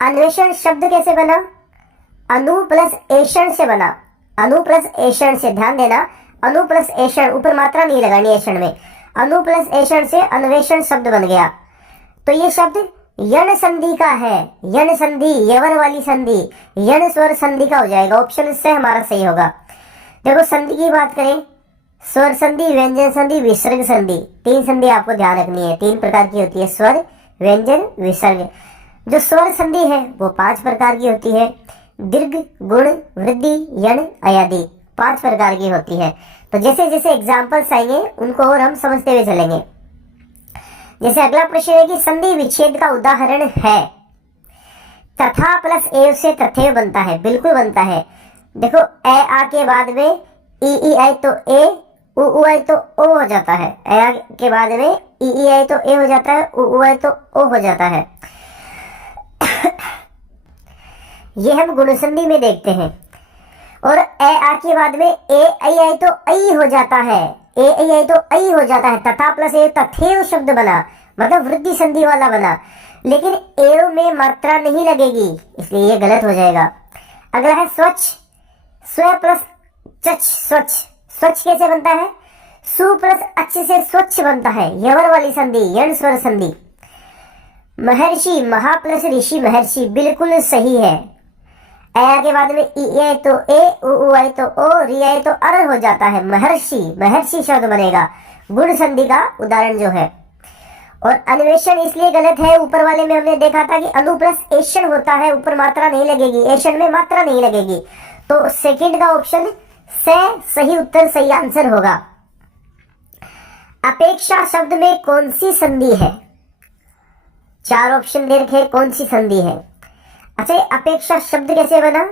अन्वेषण शब्द कैसे बना? अनु प्लस एषण से बना। अनु प्लस एषण से, ध्यान देना, अनु प्लस एषण, ऊपर मात्रा नहीं लगानी एषण में। अनु प्लस एषण से अन्वेषण शब्द बन गया। तो ये शब्द यण संधि का है। यण संधि, यवर वाली संधि, यण स्वर संधि का हो जाएगा। ऑप्शन से हमारा सही होगा। देखो संधि की बात करें, स्वर संधि, व्यंजन संधि, विसर्ग संधि, 3 संधि आपको ध्यान रखनी है। 3 प्रकार की होती है, स्वर, व्यंजन, विसर्ग। जो स्वर संधि है वो 5 प्रकार की होती है। दीर्घ, गुण, वृद्धि, यण, अयादि, 5 प्रकार की होती है। तो जैसे जैसे एग्जाम्पल्स आएंगे उनको और हम समझते हुए चलेंगे। जैसे अगला प्रश्न है कि संधि विच्छेद का उदाहरण है। तथा प्लस एव से तथैव बनता है, बिल्कुल बनता है। देखो ए आ के बाद में ई आई तो ए, उ आई तो ओ हो जाता है। ए आ के बाद में ई आई तो ए हो जाता है, उ आई तो ओ हो जाता है। ये हम गुण संधि में देखते हैं। और ए आ के बाद में ए आई तो आई हो जाता है, ए आई तो आई हो जाता है। तथा प्लस ए तथैव शब्द बना, मतलब वृद्धि संधि वाला बना। लेकिन एव में मात्रा नहीं लगेगी, इसलिए ये गलत हो जाएगा। अगला है स्वच्छ, स्व प्लस चच, स्वच्छ। स्वच्छ कैसे बनता है? सु प्लस अच्छ से स्वच्छ बनता है, यवर वाली संधि, यण स्वर संधि। महर्षि, महा प्लस ऋषि, महर्षि, बिल्कुल सही है। ए के बाद में ई आई तो ए, उ आई तो ओ, री आई तो अर हो जाता है, महर्षि, महर्षि शब्द बनेगा। गुण संधि का उदाहरण जो है। और अन्वेषण इसलिए गलत है, ऊपर वाले में हमने देखा था कि अनु प्लस एषण होता है, ऊपर मात्रा नहीं लगेगी, एषण में मात्रा नहीं लगेगी। तो सेकंड का ऑप्शन से सही उत्तर, सही आंसर होगा। अपेक्षा शब्द में कौन सी संधि है? 4 ऑप्शन दे रखे, कौन सी संधि है? अच्छा, अपेक्षा शब्द कैसे बना?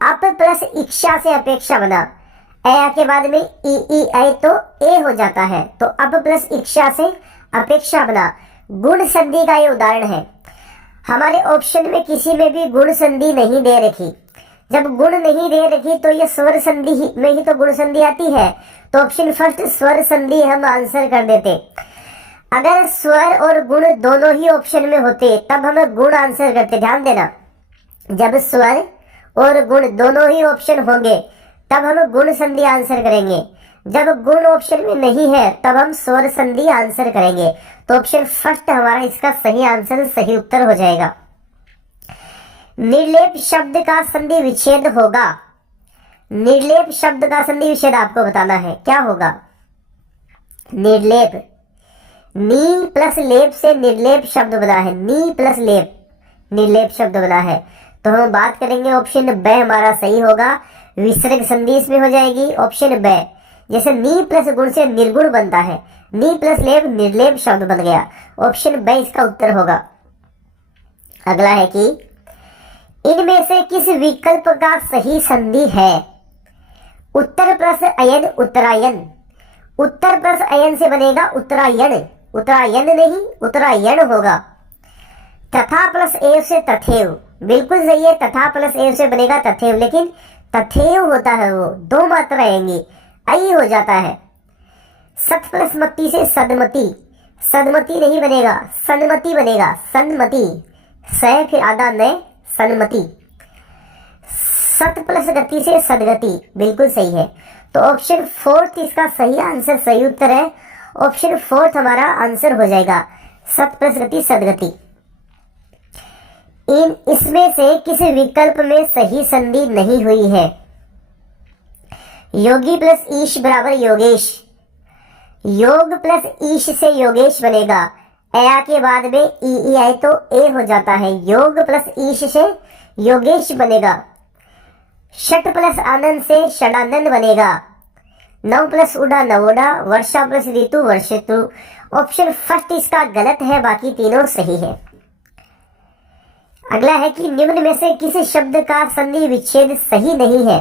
अप प्लस इच्छा से अपेक्षा बना। ए के बाद में ई आई तो ए हो जाता है, तो अप प्लस इच्छा से अपेक्षा बना। गुण संधि का ये उदाहरण है। हमारे ऑप्शन में किसी में भी गुण संधि नहीं दे रखी। जब गुण नहीं दे रखी तो ये स्वर संधि में ही तो गुण संधि आती है। तो ऑप्शन फर्स्ट स्वर संधि हम आंसर कर देते। अगर स्वर और गुण दोनों ही ऑप्शन में होते तब हम गुण आंसर करते। ध्यान देना, जब स्वर और गुण दोनों ही ऑप्शन होंगे तब हम गुण संधि आंसर करेंगे। जब गुण ऑप्शन में नहीं है तब हम स्वर संधि आंसर करेंगे। तो ऑप्शन फर्स्ट हमारा इसका सही आंसर, सही उत्तर हो जाएगा। निर्लेप शब्द का संधि विच्छेद होगा। निर्लेप शब्द का संधि विच्छेद आपको बताना है, क्या होगा? निर्लेप, नी प्लस लेप से निर्लेप शब्द बना है, नी प्लस लेप, निर्लेप शब्द बना है। तो हम बात करेंगे ऑप्शन ब हमारा सही होगा। विसर्ग संधि इसमें हो जाएगी, ऑप्शन ब। जैसे नी प्लस गुण से निर्गुण बनता है, नी प्लस लेप निर्लेप शब्द बन गया, ऑप्शन ब इसका उत्तर होगा। अगला है कि इनमें से किस विकल्प का सही संधि है? उत्तर प्लस अयन, उत्तरायण। उत्तर प्लस अयन से बनेगा उत्तरायण, उत्तरायण नहीं उत्तरायण होगा। तथा प्लस एव से तथैव, बिल्कुल सही है। तथा प्लस एव से बनेगा तथैव, लेकिन तथैव होता है वो, 2 मात्रा आएंगी, आई हो जाता है। सत प्लस मति से सदमति, सदमति नहीं बनेगा, सन्मति बनेगा, सन्मति, स फिर आधा न, सन्मति। सत प्लस गति से सदगति, बिल्कुल सही है। तो ऑप्शन फोर्थ इसका सही आंसर, सही उत्तर है। ऑप्शन फोर्थ हमारा आंसर हो जाएगा, सत प्लस गति सदगति। इसमें से किस विकल्प में सही संधि नहीं हुई है? योगी प्लस ईश बराबर योगेश, योग प्लस ईश से योगेश बनेगा। ए के बाद में ई आई तो ए हो जाता है, योग प्लस ईश से योगेश बनेगा। षट प्लस आनंद से षडानंद बनेगा। 9 प्लस उड़ा नवोड़ा, वर्षा प्लस ऋतु वर्षितु। ऑप्शन फर्स्ट इसका गलत है, बाकी तीनों सही है। अगला है कि निम्न में से किस शब्द का संधि विच्छेद सही नहीं है?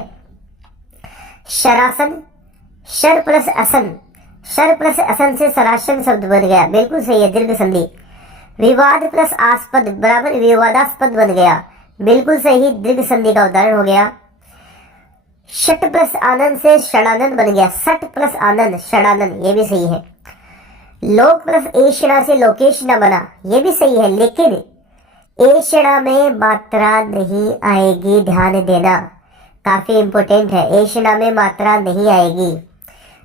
शरासन, शर प्लस असन, शर प्लस असन से सरासन शब्द बन गया, बिल्कुल सही है, दीर्घ संधि। विवाद प्लस आस्पद बराबर विवादास्पद बन गया, बिल्कुल सही, दीर्घ संधि का उदाहरण हो गया। षट प्लस आनंद से षडानंद बन गया, सट प्लस आनंद षडानंद, ये भी सही है। लोक प्लस एषणा से लोकेश न बना, ये भी सही है, लेकिन ऐषणा में मात्रा नहीं आएगी, ध्यान देना, काफी इंपॉर्टेंट है। ऐषणा में मात्रा नहीं आएगी,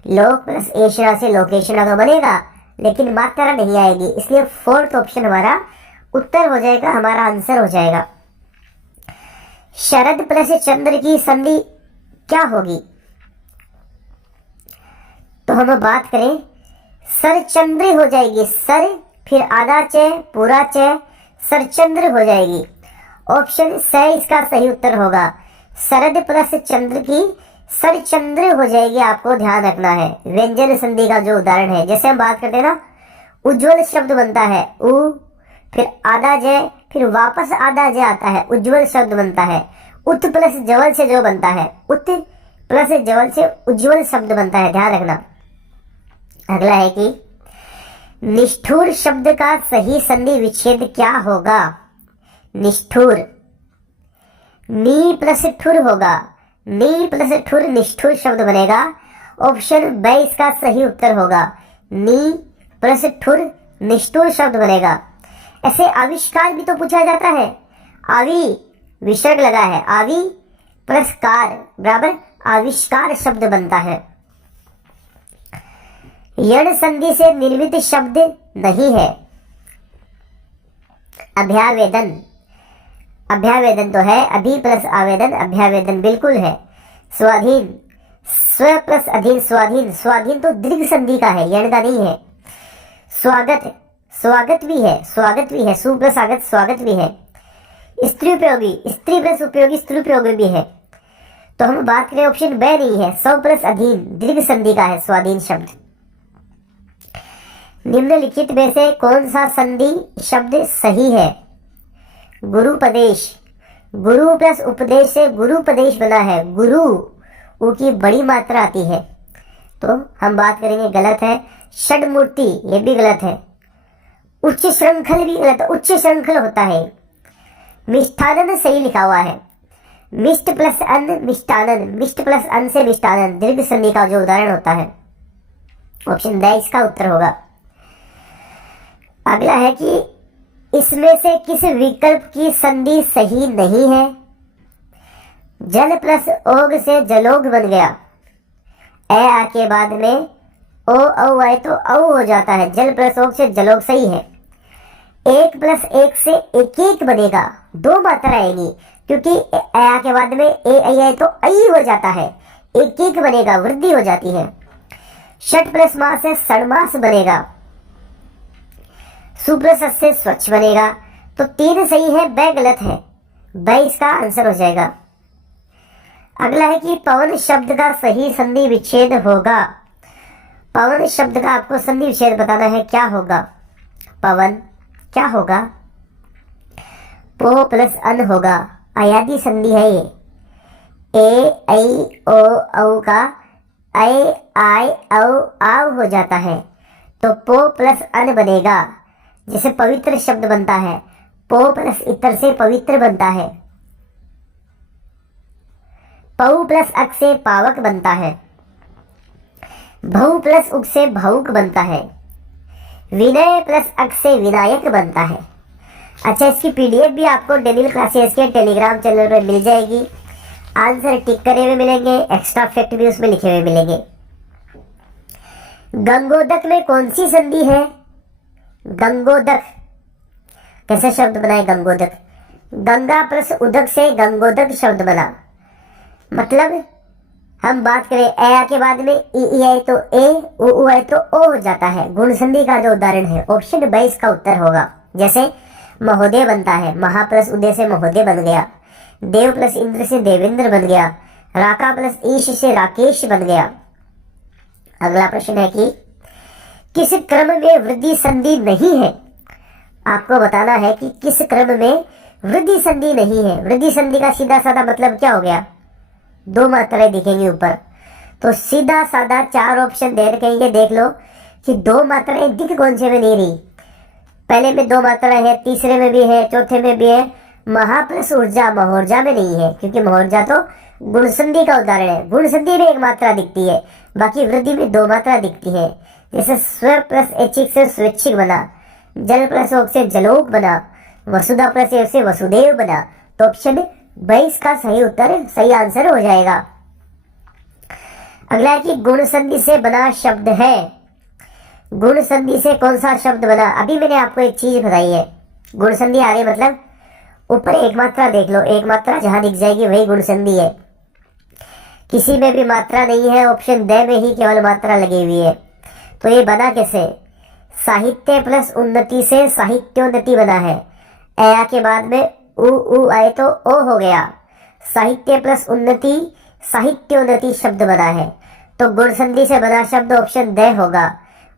लोक प्लस ऐषणा से लोकेशणा तो बनेगा लेकिन मात्रा नहीं आएगी, इसलिए फोर्थ ऑप्शन हमारा उत्तर हो जाएगा, हमारा आंसर हो जाएगा। शरद प्लस चंद्र की संधि क्या होगी? तो हम बात करें सरचंद्री हो जाएगी, सर फिर आधा च पूरा च सरचंद्र हो जाएगी। ऑप्शन स इसका सही उत्तर होगा। शरद प्लस चंद्र की सरचंद्र हो जाएगी, आपको ध्यान रखना है। व्यंजन संधि का जो उदाहरण है, जैसे हम बात करते हैं ना, उज्ज्वल शब्द बनता है उ, फिर आधा ज, फिर वापस आधा ज आता है, उज्ज्वल शब्द बनता है। उत प्लस जवल से जो बनता है, उत प्लस जवल से उज्ज्वल शब्द बनता है, ध्यान रखना। अगला है कि निष्ठुर शब्द का सही संधि विच्छेद क्या होगा? निष्ठुर, नी प्लस ठुर होगा, नी प्लस ठुर निष्ठुर शब्द बनेगा। ऑप्शन ब इसका सही उत्तर होगा, नी प्लस ठुर निष्ठुर शब्द बनेगा। ऐसे आविष्कार भी तो पूछा जाता है, आवी विसर्ग लगा है, आवी प्लस कार बराबर आविष्कार शब्द बनता है। यण संधि से निर्मित शब्द नहीं है। अभ्यावेदन, अभ्यावेदन तो है, अभि प्लस आवेदन, अभ्यावेदन बिल्कुल है। स्वाधीन, स्व प्लस अधीन स्वाधीन, स्वाधीन तो दीर्घ संधि का है, यण का नहीं है। स्वागत, स्वागत भी है, स्वागत भी है, सु प्लस आगत स्वागत भी है। स्त्री उपयोगी, स्त्री प्लस उपयोगी स्त्री उपयोगी भी है। तो हम बात करें ऑप्शन ब नहीं है, स्व प्लस अधीन दीर्घ संधि का है स्वाधीन शब्द। निम्नलिखित में से कौन सा संधि शब्द सही है? गुरुपदेश, गुरु प्लस उपदेश से गुरुपदेश बना है, गुरु उ की बड़ी मात्रा आती है, तो हम बात करेंगे गलत है। षड्मूर्ति ये भी गलत है। उच्च श्रृंखल भी गलत है, उच्च श्रृंखल होता है। मिष्ठानन सही लिखा हुआ है, मिष्ट प्लस अन्न मिष्टानन, मिष्ट प्लस अन्न से मिष्टानन दीर्घ संधि का जो उदाहरण होता है। ऑप्शन द इसका उत्तर होगा। अगला है कि इसमें से किस विकल्प की संधि सही नहीं है? जल प्लस ओग से जलोग बन गया, ए आ के बाद में ओ औ आए तो औ हो जाता है, जल प्लस ओग से जलोग सही है। एक प्लस एक से एक एक बनेगा, दो मात्रा आएगी, क्योंकि ए आ के बाद में ए आई आए तो आई हो जाता है, एक एक बनेगा, वृद्धि हो जाती है। षट प्लस मास से षडमास बनेगा, सु प्लस अस से स्वच्छ बनेगा। तो तीन सही है, ब गलत है, ब इसका आंसर हो जाएगा। अगला है कि पवन शब्द का सही संधि विच्छेद होगा। पवन शब्द का आपको संधि विच्छेद बताना है, क्या होगा? पवन क्या होगा? पो प्लस अन होगा, अयादी संधि है ये। ए ऐ ओ औ का ऐ आय औ आव हो जाता है, तो पो प्लस अन बनेगा, जैसे पवित्र शब्द बनता है, पो प्लस इतर से पवित्र बनता है। पौ प्लस अक से पावक बनता है। भौ प्लस उक से भावुक बनता है। विनय प्लस अक से विनायक बनता है। अच्छा, इसकी पीडीएफ भी आपको डेली क्लासेस के टेलीग्राम चैनल पर मिल जाएगी। आंसर टिक करे हुए मिलेंगे, एक्स्ट्रा फैक्ट भी उसमें लिखे हुए मिलेंगे। गंगोदक में कौन सी संधि है? गंगोदक कैसे शब्द बनाए? गंगोदक, गंगा प्लस उदक से गंगोदक शब्द बना, मतलब हम बात करें ए के बाद में ई आए तो ए, उ आए तो ओ हो जाता है, गुण संधि का जो उदाहरण है। ऑप्शन 22 का उत्तर होगा। जैसे महोदय बनता है, महा प्लस उदय से महोदय बन गया, देव प्लस इंद्र से देवेंद्र बन गया, राका प्लस ईश से राकेश बन गया। अगला प्रश्न है कि किस क्रम में वृद्धि संधि नहीं है? आपको बताना है कि किस क्रम में वृद्धि संधि नहीं है। वृद्धि संधि का सीधा साधा मतलब क्या हो गया? दो मात्राएं दिखेंगी ऊपर, तो सीधा साधा चार ऑप्शन दे रखे, ये देख लो कि दो मात्राएं दिख कौन से में नहीं रही। पहले में दो मात्राएं है, तीसरे में भी है, चौथे में भी है। महा प्लस ऊर्जा महोर्जा में नहीं है, क्योंकि महोर्जा तो गुण संधि का उदाहरण है। गुण संधि में एक मात्रा दिखती है, बाकी वृद्धि में दो मात्रा दिखती है। जैसे स्व प्लस ऐच्छिक से स्वैच्छिक बना, जल प्लस ओक से जलोक बना, वसुधा प्लस ए से वसुदेव बना, तो ऑप्शन 22 का सही उत्तर, सही आंसर हो जाएगा। अगला है कि गुण संधि से बना शब्द है। गुण संधि से कौन सा शब्द बना? अभी मैंने आपको एक चीज बताई है, गुण संधि आ रही मतलब ऊपर एक मात्रा देख लो, एक मात्रा जहां दिख जाएगी वही गुण संधि है। किसी में भी मात्रा नहीं है, ऑप्शन द में ही केवल मात्रा लगी हुई है। तो ये बना कैसे? साहित्य प्लस उन्नति से साहित्योन्नति बना है। ए के बाद में उ आए तो ओ हो गया। साहित्य प्लस उन्नति साहित्योन्नति शब्द बना है, तो गुण संधि से बना शब्द ऑप्शन द होगा।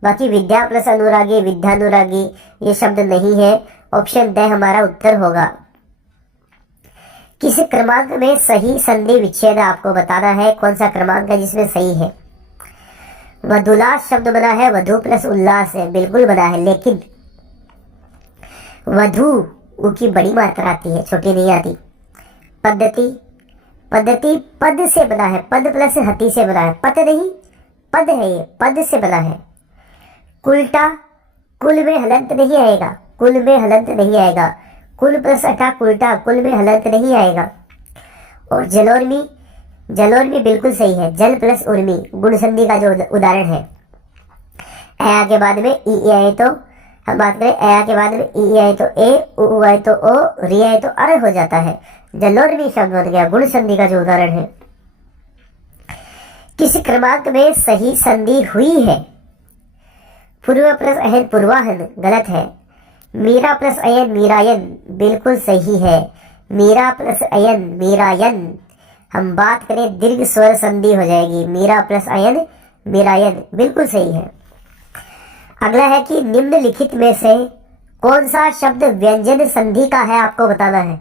बाकी विद्या प्लस अनुरागी विद्यानुरागी ये शब्द नहीं है, ऑप्शन द हमारा उत्तर होगा। किस क्रमांक में सही संधि विच्छेद आपको बताना है, कौन सा क्रमांक है जिसमें सही है। वधुलास शब्द बना है, वधु प्लस उल्लास है, बिल्कुल बना है, लेकिन वधु उ की बड़ी मात्रा आती है, छोटी नहीं आती। पद्धति, पद्धति पद से बना है, पद प्लस हति से बना है, पद नहीं पद है, ये पद से बना है। कुलटा, कुल में हलंत नहीं आएगा, कुल में हलंत नहीं आएगा, कुल प्लस अटा कुलटा, कुल में हलंत नहीं आएगा। और जलोर्मी, जलोर्मी बिल्कुल सही है, जल प्लस उर्मी गुण संधि का जो उदाहरण है। ए के बाद में ई आए तो हम बात करें, ए के बाद में ई आए तो ए, उ आए तो ओ, री आए तो अर हो जाता है, जलोर्मी शब्द बन गया गुण संधि का जो उदाहरण है। किस क्रमांक में सही संधि हुई है? पूर्व प्लस अहन पूर्वाहन गलत है। मीरा प्लस अयन मीरायन बिल्कुल सही है, मीरा प्लस अयन मीरायन। हम बात करें दीर्घ स्वर संधि हो जाएगी, मीरा प्लस अयन मीरायन बिल्कुल सही है। अगला है कि निम्नलिखित में से कौन सा शब्द व्यंजन संधि का है, आपको बताना है।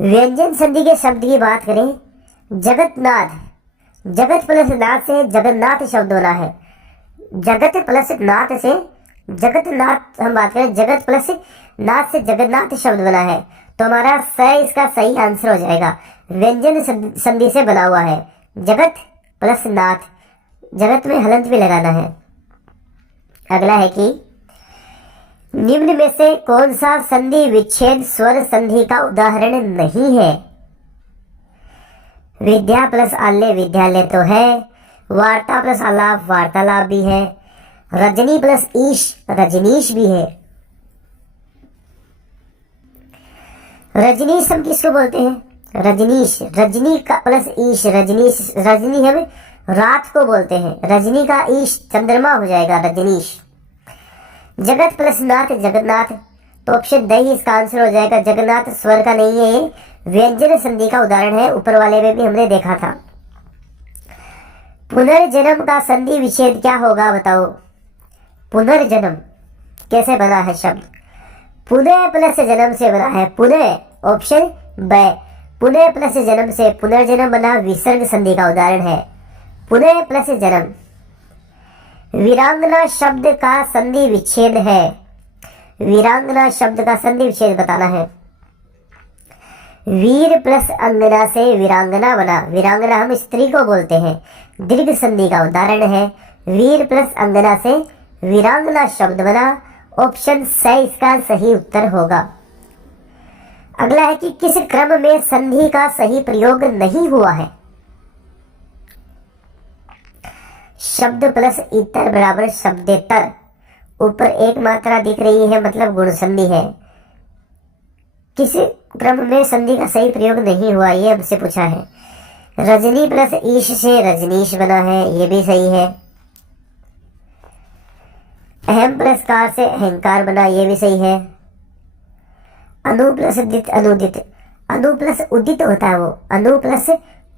व्यंजन संधि के शब्द की बात करें, जगतनाथ, जगत प्लस नाथ से जगन्नाथ शब्द बना है। जगत प्लस नाथ से जगतनाथ, हम बात करें जगत प्लस नाथ से जगन्नाथ शब्द बना है, तो हमारा स इसका सही आंसर हो जाएगा। व्यंजन संधि से बना हुआ है, जगत प्लस नाथ, जगत में हलंत भी लगाना है। अगला है कि निम्न में से कौन सा संधि विच्छेद स्वर संधि का उदाहरण नहीं है। विद्या प्लस आल्य विद्यालय तो है, वार्ता प्लस आलाप वार्तालाप भी है, रजनी प्लस ईश रजनीश भी है। रजनीश हम किसको बोलते हैं? रजनीश, रजनी का प्लस ईश रजनीश, रजनी हम रात को बोलते हैं, रजनी का ईश चंद्रमा हो जाएगा रजनीश। जगत प्लस नाथ जगन्नाथ, तो ऑप्शन द ही इसका आंसर हो जाएगा। जगन्नाथ स्वर का नहीं है, ये व्यंजन संधि का उदाहरण है, ऊपर वाले में भी हमने देखा था। पुनर्जन्म का संधि विच्छेद क्या होगा बताओ। पुनर्जन्म कैसे बना है शब्द? पुनः प्लस जन्म से बना है, पुनः ऑप्शन ब, पुनः प्लस जन्म से पुनर्जन्म बना, विसर्ग संधि का उदाहरण है, पुनः प्लस जन्म। वीरांगना शब्द का संधि विच्छेद है, वीरांगना शब्द का संधि विच्छेद बताना है। वीर प्लस अंगना से वीरांगना बना, वीरांगना हम स्त्री को बोलते हैं, दीर्घ संधि का उदाहरण है। वीर प्लस अंगना से वीरांगना शब्द बना, ऑप्शन स इसका सही उत्तर होगा। अगला है कि किस क्रम में संधि का सही प्रयोग नहीं हुआ है। शब्द प्लस इतर बराबर शब्देतर, ऊपर एक मात्रा दिख रही है मतलब गुण संधि है। किस क्रम में संधि का सही प्रयोग नहीं हुआ, ये हमसे पूछा है। रजनी प्लस ईश से रजनीश बना है, ये भी सही है। अहम प्लस कार से अहंकार बना, ये भी सही है। अनु प्लस दित अनुदित, अनु प्लस उदित होता है वो, अनु प्लस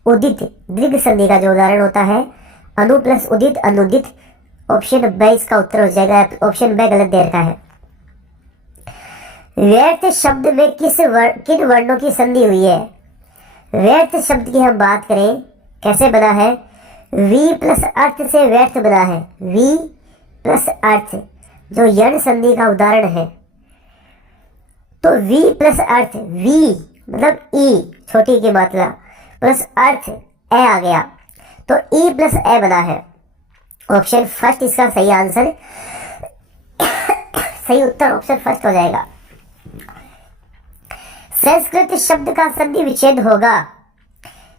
उदित दीर्घ संधि का जो उदाहरण होता है, अनु प्लस उदित अनुदित, ऑप्शन ब इसका उत्तर हो जाएगा, ऑप्शन ब गलत दे रखा है। व्यर्थ शब्द में किन वर्णों की संधि हुई है। व्यर्थ शब्द की हम बात करें कैसे बना है, वी प्लस अर्थ से व्यर्थ बना है, वी प्लस अर्थ जो यण संधि का उदाहरण है। तो वी प्लस अर्थ, वी मतलब ई छोटी की मात्रा प्लस अर्थ ए आ गया, तो ई प्लस ए बना है, ऑप्शन फर्स्ट इसका सही आंसर सही उत्तर ऑप्शन फर्स्ट हो जाएगा। संस्कृत शब्द का संधि विच्छेद होगा।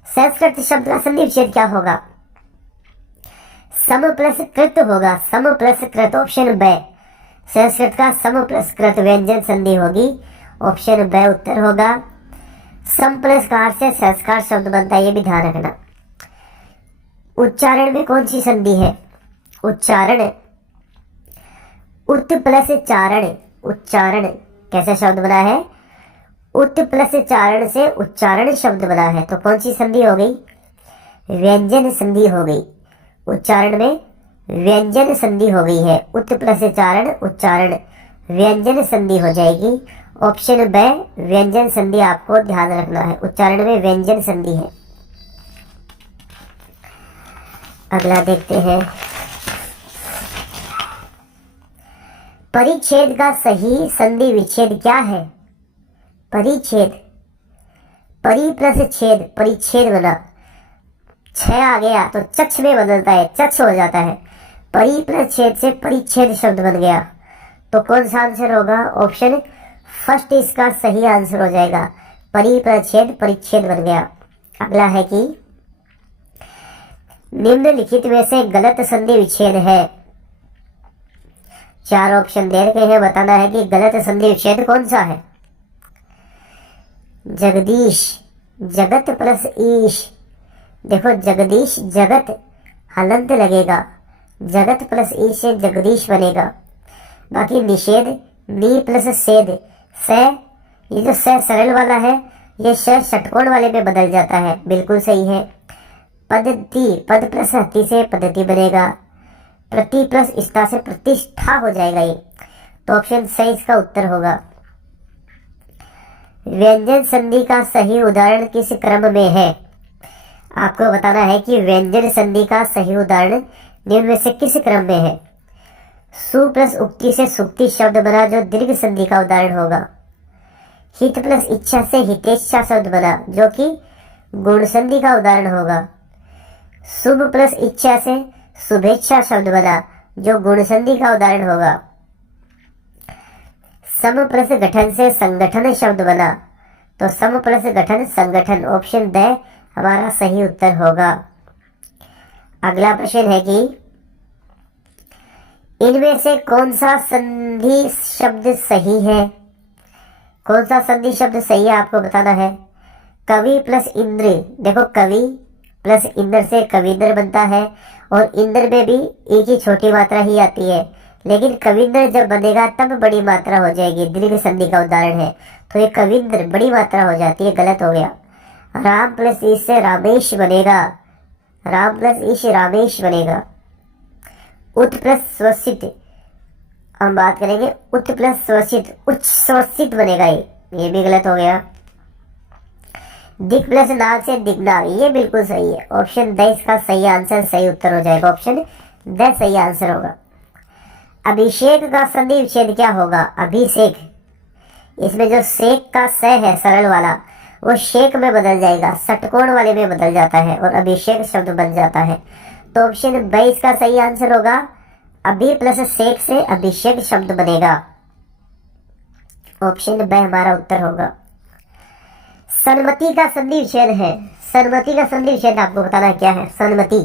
संस्कृत शब्द का संधि विच्छेद क्या होगा? सम प्लस कृत होगा। सम प्लस कृत ऑप्शन ब। संस्कृत का सम प्लस कृत व्यंजन संधि होगी, ऑप्शन ब उत्तर होगा। सम प्लस कार से संस्कार शब्द बनता है, ये भी ध्यान रखना। उच्चारण में कौन सी संधि है? उच्चारण उत प्लस चारण। उच्चारण कैसा शब्द बना है? उत प्लस चारण से उच्चारण शब्द बना है, तो कौन सी संधि हो गई? व्यंजन संधि हो गई। उच्चारण में व्यंजन संधि हो गई है। उत प्लस चारण उच्चारण व्यंजन संधि हो जाएगी, ऑप्शन ब व्यंजन संधि आपको ध्यान रखना है। उच्चारण में व्यंजन संधि है। अगला देखते हैं, परिच्छेद का सही संधि विच्छेद क्या है? परिच्छेद, परि प्लस छेद, परिच्छेद बना, छ आ गया तो चक्ष में बदलता है, चक्ष हो जाता है। परि प्लस छेद से परिच्छेद शब्द बन गया, तो कौन सा आंसर होगा? ऑप्शन फर्स्ट इसका सही आंसर हो जाएगा। परि प्लस छेद परिच्छेद बन गया। अगला है कि निम्नलिखित में से गलत संधि विच्छेद है। चार ऑप्शन दे रखे हैं, बताना है कि गलत संधि विच्छेद कौन सा है। जगदीश, जगत प्लस ईश, देखो जगदीश जगत हलंत लगेगा, जगत प्लस ईश से जगदीश बनेगा। बाकी निषेध नी प्लस सेद, स ये जो स सरल वाला है ये श षटकोण वाले में बदल जाता है, बिल्कुल सही है। पद्धति, पद प्लस हति से पद्धति बनेगा। प्रति प्लस स्था से प्रतिष्ठा हो जाएगा ये, तो ऑप्शन सही इसका उत्तर होगा। व्यंजन संधि का सही उदाहरण किस क्रम में है? आपको बताना है कि व्यंजन संधि का सही उदाहरण निम्न में से किस क्रम में है। सु प्लस उक्ति से सुक्ति शब्द बना, जो दीर्घ संधि का उदाहरण होगा। हित प्लस इच्छा से हितेच्छा शब्द बना, जो कि गुण संधि का उदाहरण होगा। शुभ प्लस इच्छा से शुभेच्छा शब्द बना, जो गुण संधि का उदाहरण होगा। सम प्लस गठन से संगठन शब्द बना, तो सम प्लस गठन संगठन, ऑप्शन द हमारा सही उत्तर होगा। अगला प्रश्न है कि इनमें से कौन सा संधि शब्द सही है? कौन सा संधि शब्द सही है आपको बताना है। कवि प्लस इंद्र, देखो कवि प्लस इंद्र से कविंद्र बनता है, और इंद्र में भी एक ही छोटी मात्रा ही आती है, लेकिन कविंद्र जब बनेगा तब बड़ी मात्रा हो जाएगी, दीर्घ संधि का उदाहरण है, तो ये कविंद्र बड़ी मात्रा हो जाती है, गलत हो गया। राम प्लस ईश से रामेश बनेगा, राम प्लस ईश रामेश बनेगा। उत प्लस स्वसित, हम बात करेंगे उत प्लस स्वसित, उच्छ्वसित बनेगा, ये भी गलत हो गया। दिक प्लस नाग से दिग्नाग, ये बिल्कुल सही है, ऑप्शन द इसका सही आंसर सही उत्तर हो जाएगा, ऑप्शन द सही आंसर होगा। अभिषेक का संधि विच्छेद क्या होगा? अभिषेक, इसमें जो शेख का स है सरल वाला, वो शेख में बदल जाएगा, षटकोण वाले में बदल जाता है और अभिषेक शब्द बन जाता है, तो ऑप्शन ब इसका सही आंसर होगा। अभी प्लस शेख से अभिषेक शब्द बनेगा, ऑप्शन ब हमारा उत्तर होगा। सन्मति का संधि विच्छेद है। सन्मति का संधि विच्छेद आपको बताना है क्या है। सन्मति,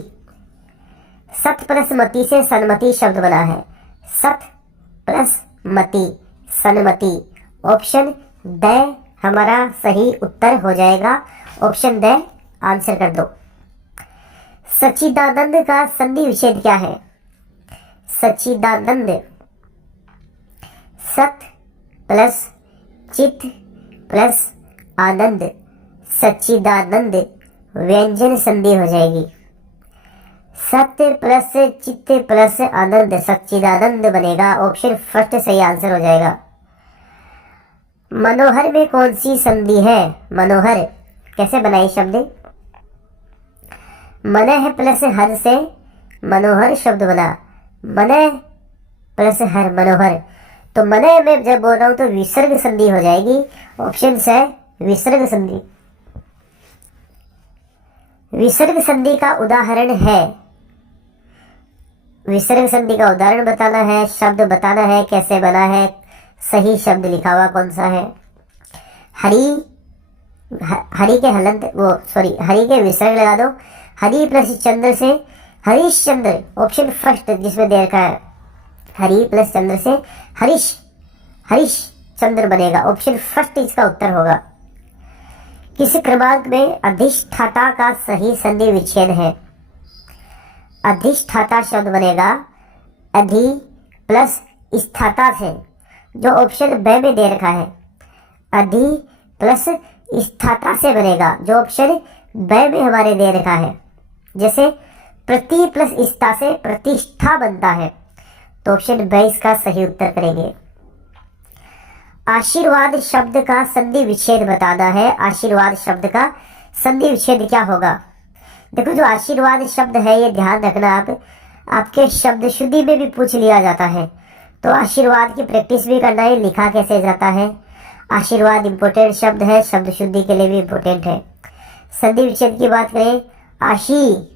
सत प्लस मति से सन्मति शब्द बना है, सत प्लस मति सन्मति, ऑप्शन द हमारा सही उत्तर हो जाएगा, ऑप्शन द आंसर कर दो। सच्चिदानंद का संधि विच्छेद क्या है? सच्चिदानंद, सत प्लस चित प्लस आनंद, सच्चिदानंद व्यंजन संधि हो जाएगी। सत्य प्लस चित्त प्लस आनंद सच्चिदानंद बनेगा, ऑप्शन फर्स्ट सही आंसर हो जाएगा। मनोहर में कौन सी संधि है? मनोहर कैसे बनाई शब्द? मनः प्लस हर से मनोहर शब्द बना, मनः प्लस हर मनोहर, तो मनः में जब बोल रहा हूं तो विसर्ग संधि हो जाएगी, ऑप्शन से विसर्ग संधि। विसर्ग संधि का उदाहरण है विसर्ग संधि का उदाहरण बताना है, शब्द बताना है कैसे बना है, सही शब्द लिखा हुआ कौन सा है। हरी, हरी के हलंत हरी के विसर्ग लगा दो। हरी प्लस चंद्र से हरिश्चंद्र, ऑप्शन फर्स्ट जिसमें दे रखा है हरी प्लस चंद्र से हरीश चंद्र बनेगा, ऑप्शन फर्स्ट इसका उत्तर होगा। किस क्रमांक में अधिष्ठाता का सही संधि विच्छेद है? अधिष्ठाता शब्द बनेगा अधि प्लस स्थाता से, जो ऑप्शन ब में दे रखा है। अधि प्लस स्थाता से बनेगा, जो ऑप्शन ब में हमारे दे रखा है। जैसे प्रति प्लस स्था से प्रतिष्ठा बनता है, तो ऑप्शन ब इसका सही उत्तर करेंगे। आशीर्वाद शब्द का संधि विच्छेद बताना है। आशीर्वाद शब्द का संधि विच्छेद क्या होगा? देखो, जो आशीर्वाद शब्द है ये ध्यान रखना, आपके शब्द शुद्धि में भी पूछ लिया जाता है, तो आशीर्वाद की प्रैक्टिस भी करना है। लिखा कैसे जाता है? आशीर्वाद इम्पोर्टेंट शब्द है, शब्द शुद्धि के लिए भी इम्पोर्टेंट है। संधि विच्छेद की बात करें, आशी,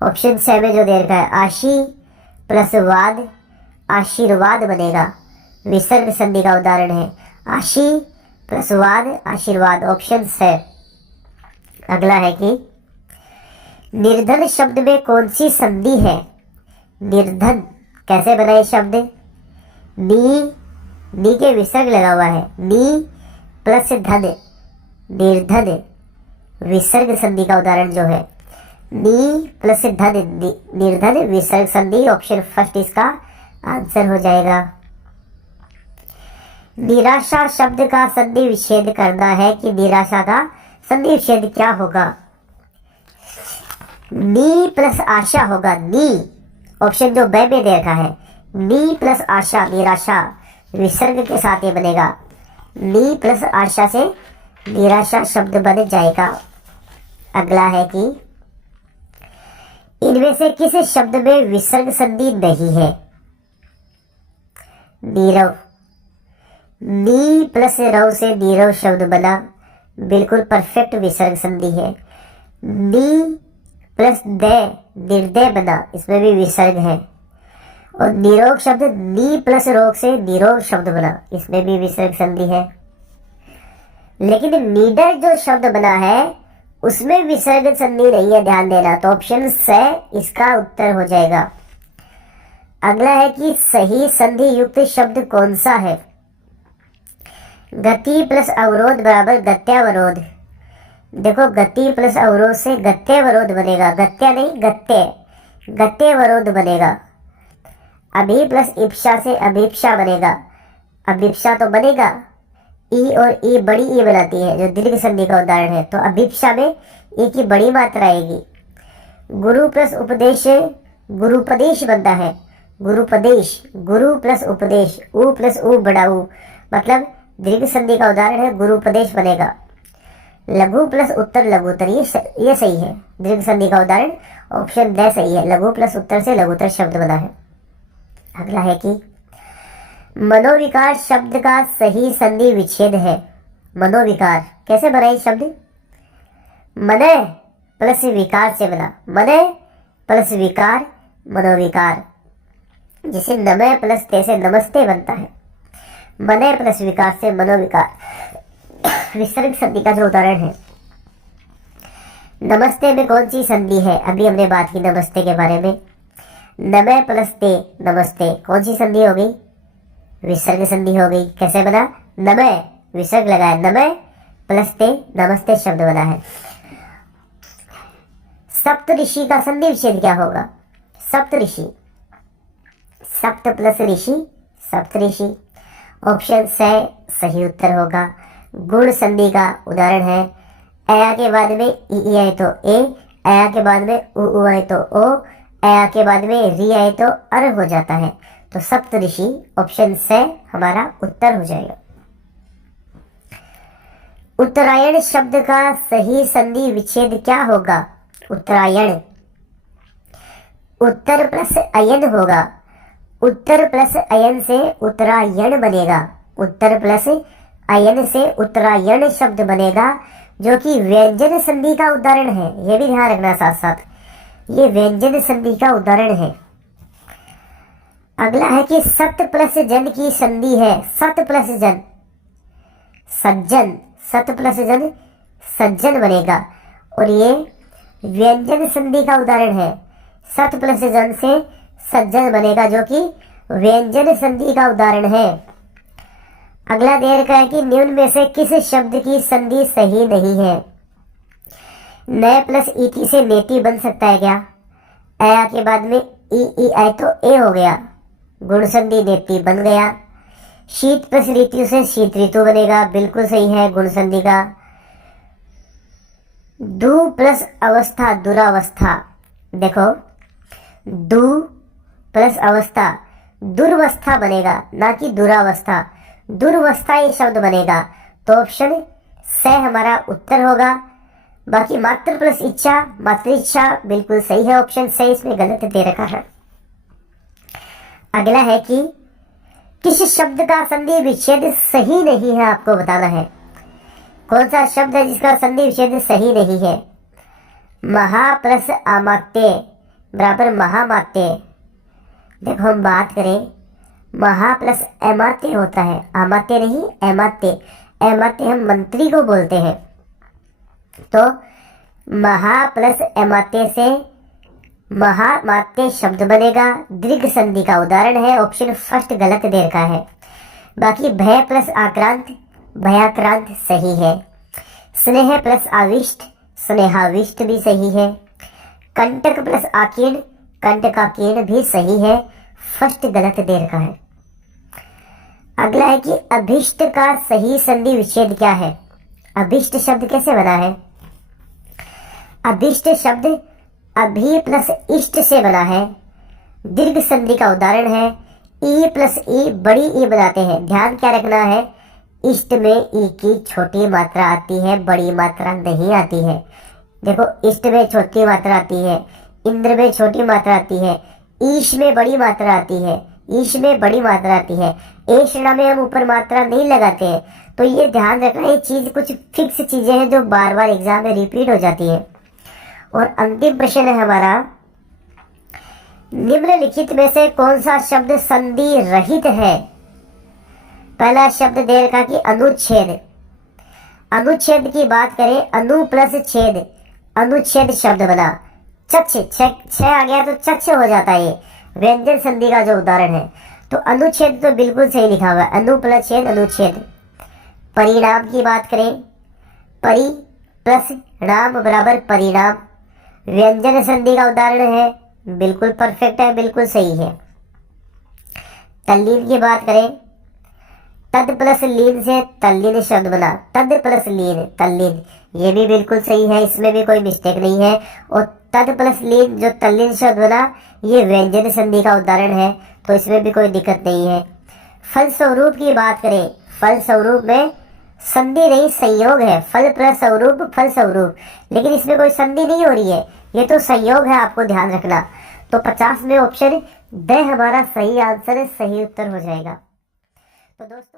ऑप्शन स में जो दे रखा है आशी प्लस वाद आशीर्वाद बनेगा, विसर्ग संधि का उदाहरण है। आशी प्लस वाद आशीर्वाद, ऑप्शन स। अगला है कि निर्धन शब्द में कौन सी संधि है? निर्धन कैसे बना ये शब्द? नी के विसर्ग लगा हुआ है, नी प्लस धन, निर्धन, विसर्ग संधि का उदाहरण जो है नी प्लस धन, निर्धन, विसर्ग संधि, ऑप्शन फर्स्ट इसका आंसर हो जाएगा। निराशा शब्द का संधि विच्छेद करना है कि निराशा का संधि विच्छेद क्या होगा? नी प्लस आशा होगा, नी, ऑप्शन जो ब में दे रखा है, नी प्लस आशा, निराशा, विसर्ग के साथ ये बनेगा। नी प्लस आशा से निराशा शब्द बन जाएगा। अगला है कि इनमें से किस शब्द में विसर्ग संधि नहीं है? नीरव, नी प्लस रव से नीरव शब्द बना, बिल्कुल परफेक्ट विसर्ग संधि है। नी प्लस दय, निर्दय बना, इसमें भी विसर्ग है। और निरोग शब्द नी प्लस रोग से निरोग शब्द बना, इसमें भी विसर्ग संधि है। लेकिन नीडर जो शब्द बना है उसमें विसर्ग संधि नहीं है, ध्यान देना, तो ऑप्शन स इसका उत्तर हो जाएगा। अगला है कि सही संधि युक्त शब्द कौन सा है? गति प्लस अवरोध बराबर गत्यावरोध। देखो, गति प्लस अवरोध से गत्यावरोध बनेगा, गत्या नहीं गत्य, गत्यावरोध बनेगा। अभी प्लस इप्सा से अभिप्सा बनेगा, अभिप्सा तो बनेगा, ई और ई बड़ी ई बनाती है, जो दीर्घ संधि का उदाहरण है, तो अभिप्सा में ई की बड़ी मात्रा आएगी। गुरु प्लस उपदेश गुरुपदेश बनता है, गुरुपदेश, गुरु प्लस उपदेश, ऊ प्लस ऊ बड़ा ऊ, मतलब दीर्घ संधि का उदाहरण है, गुरुपदेश बनेगा। लघु प्लस उत्तर लघुतर, ये सही है, दीर्घ संधि का उदाहरण, ऑप्शन ड सही है, लघु प्लस उत्तर से लघुतर शब्द बना है। अगला है कि मनोविकार शब्द का सही संधि विच्छेद है। मनोविकार कैसे बना ये शब्द? मन प्लस विकार से बना, मन प्लस विकार, मनोविकार। जैसे नमः प्लस ते से नमस्ते बनता है, मन प्लस विकार से मनोविकार, विसर्ग संधि का जो उदाहरण है। नमस्ते में कौन सी संधि है? अभी हमने बात की नमस्ते के बारे में। नमः प्लस ते नमस्ते, कौन सी संधि हो गई? विसर्ग संधि हो गई। कैसे बना? नमः विसर्ग लगाया, नमः प्लस ते नमस्ते शब्द बना है। सप्त ऋषि का संधि विच्छेद क्या होगा? सप्त ऋषि, सप्त प्लस ऋषि, सप्त ऋषि, ऑप्शन से सही उत्तर होगा। गुण संधि का उदाहरण है, अया के बाद में ई आए तो ए, अया के बाद में उ आए तो ओ, अया के बाद में री आए तो अर हो जाता है, तो सप्त ऋषि, ऑप्शन से हमारा उत्तर हो जाएगा। उत्तरायण शब्द का सही संधि विच्छेद क्या होगा? उत्तरायण, उत्तर प्लस अयन होगा, उत्तर प्लस अयन से उत्तरायण बनेगा, उत्तर प्लस अयन से उत्तरायण शब्द बनेगा, जो कि व्यंजन संधि का उदाहरण है। यह भी ध्यान रखना साथ साथ, ये व्यंजन संधि का उदाहरण है। अगला है कि सत प्लस जन की संधि है। सत प्लस जन सज्जन, सत प्लस जन सज्जन बनेगा और ये व्यंजन संधि का उदाहरण है। सत प्लस जन से सज्जन बनेगा जो कि व्यंजन संधि का उदाहरण है। अगला दे रखा है कि निम्न में से किस शब्द की संधि सही नहीं है। न प्लस ईटी से नेति बन सकता है क्या? अया के बाद में ई आए तो ए हो गया, गुण संधि नेति बन गया। शीत प्लस ऋतु से शीत ऋतु बनेगा, बिल्कुल सही है गुण संधि का। दु प्लस अवस्था दुरावस्था, देखो दु प्लस अवस्था दुर्वस्था बनेगा ना कि दुरावस्था। दुर्वस्था ये शब्द बनेगा तो ऑप्शन से हमारा उत्तर होगा। बाकी मात्र प्लस इच्छा, मात्र इच्छा बिल्कुल सही है, ऑप्शन सही इसमें गलत दे रखा है। अगला है कि किस शब्द का संधि विच्छेद सही नहीं है, आपको बताना है। कौन सा शब्द है जिसका संधि विच्छेद सही नहीं है? महा प्लस अमात्य बराबर महामात्य। देखो हम बात करें, महा प्लस अमात्य होता है, अमात्य नहीं अमात्य। अमात्य हम मंत्री को बोलते हैं। तो महा प्लस अमात्य से महामात्य शब्द बनेगा, दीर्घ संधि का उदाहरण है। ऑप्शन फर्स्ट गलत दे रखा है। बाकी भय प्लस आक्रांत भयाक्रांत सही है। स्नेह प्लस आविष्ट स्नेहाविष्ट भी सही है। कंटक प्लस आकीर्ण कंटकाकीर्ण भी सही है, फर्स्ट गलत दे रखा है। अगला है कि अभिष्ट का सही संधि विच्छेद क्या है? अभिष्ट शब्द कैसे बना है? अभिष्ट शब्द अभी प्लस इष्ट से बना है, दीर्घ संधि का उदाहरण है। ई प्लस ई बड़ी ई बनाते हैं, ध्यान क्या रखना है, इष्ट में ई की छोटी मात्रा आती है, बड़ी मात्रा नहीं आती है। देखो इष्ट में छोटी मात्रा आती है, इंद्र में छोटी मात्रा आती है, ईश में बड़ी मात्रा आती है, ईश में बड़ी मात्रा आती है। एषणा में हम ऊपर मात्रा नहीं लगाते हैं। तो ये ध्यान रखना, ये चीज कुछ फिक्स चीजें हैं जो बार बार एग्जाम में रिपीट हो जाती है। और अंतिम प्रश्न है हमारा, निम्नलिखित में से कौन सा शब्द संधि रहित है? पहला शब्द दे रखा कि अनुच्छेद। अनुच्छेद की बात करें, अनु प्लस छेद अनुच्छेद शब्द बना। चक्ष छ आ गया तो चक्ष हो जाता है, ये व्यंजन संधि का जो उदाहरण है। तो अनुच्छेद तो बिल्कुल सही लिखा हुआ है, अनु प्लस छेद अनुच्छेद। परिणाम की बात करें, परि प्लस नाम बराबर परिणाम, व्यंजन संधि का उदाहरण है, बिल्कुल परफेक्ट है, बिल्कुल सही है। तल्लीन की बात करें, तद प्लस लीन से तल्लीन शब्द बना, तद प्लस लीन तल्लीन, ये भी बिल्कुल सही है, इसमें भी कोई मिस्टेक नहीं है। और तद प्लस लीन जो तल्लीन शब्द बना, ये व्यंजन संधि का उदाहरण है, तो इसमें भी कोई दिक्कत नहीं है। फल स्वरूप की बात करें, फल स्वरूप में संधि नहीं संयोग है, फल प्लस स्वरूप फल स्वरूप, लेकिन इसमें कोई संधि नहीं हो रही है, ये तो संयोग है, आपको ध्यान रखना। तो 50 में ऑप्शन ड हमारा सही आंसर, सही उत्तर हो जाएगा। तो दोस्तों